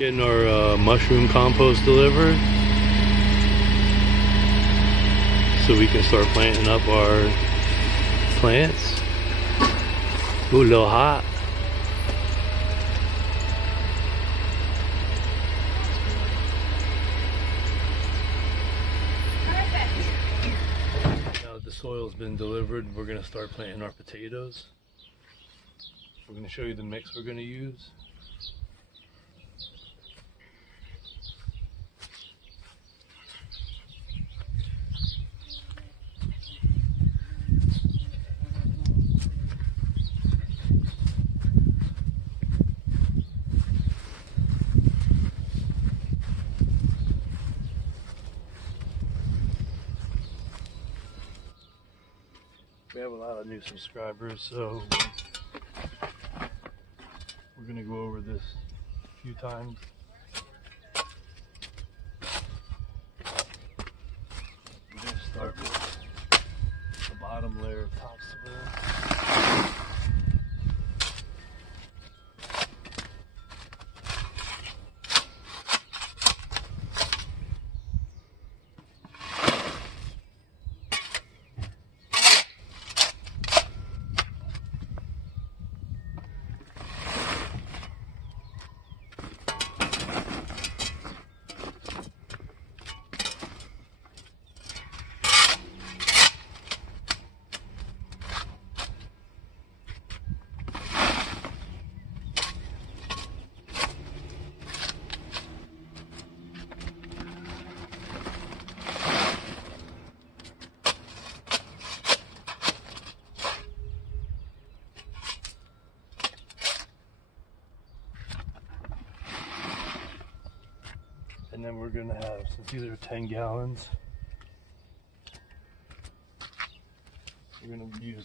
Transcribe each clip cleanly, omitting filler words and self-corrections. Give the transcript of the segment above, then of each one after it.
Getting our mushroom compost delivered so we can start planting up our plants. Ooh, a little hot. Now that the soil's been delivered, we're gonna start planting our potatoes. We're gonna show you the mix we're gonna use. We have a lot of new subscribers, so we're gonna go over this a few times. We're gonna start with the bottom layer of topsoil. And then we're gonna have, since these are 10 gallons, we're gonna use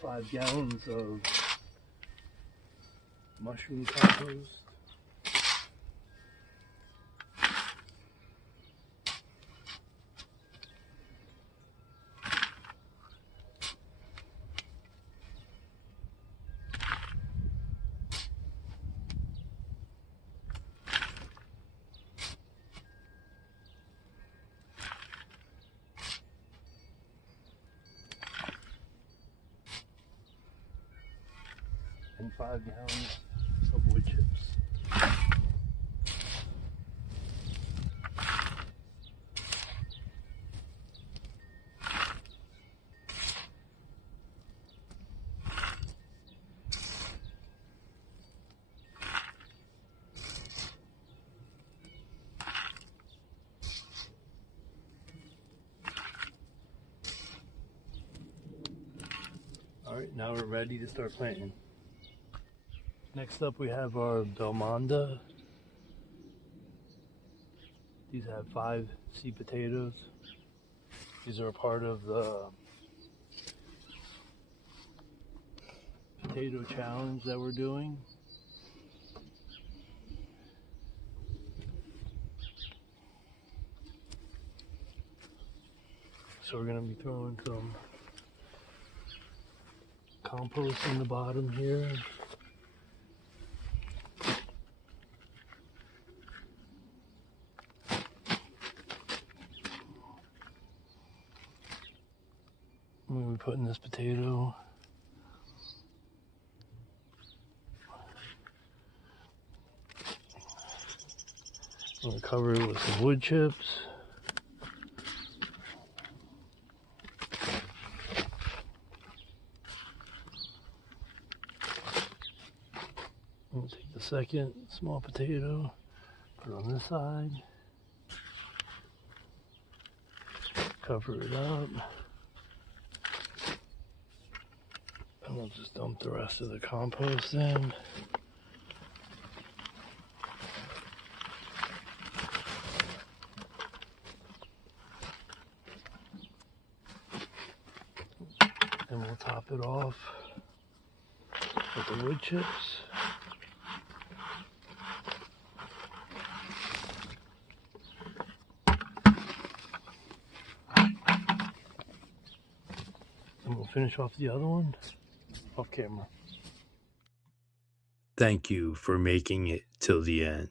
5 gallons of mushroom compost. And 5 gallons of wood chips. Alright, now we're ready to start planting. Next up we have our Belmonda. These have 5 seed potatoes. These are a part of the potato challenge that we're doing. So we're going to be throwing some compost in the bottom here. I'm going to be putting this potato I'm going to cover it with some wood chips. I'm going to take the second small potato, put it on this side, cover it up, and we'll just dump the rest of the compost in. And we'll top it off with the wood chips. And we'll finish off the other one off camera. Thank you for making it till the end.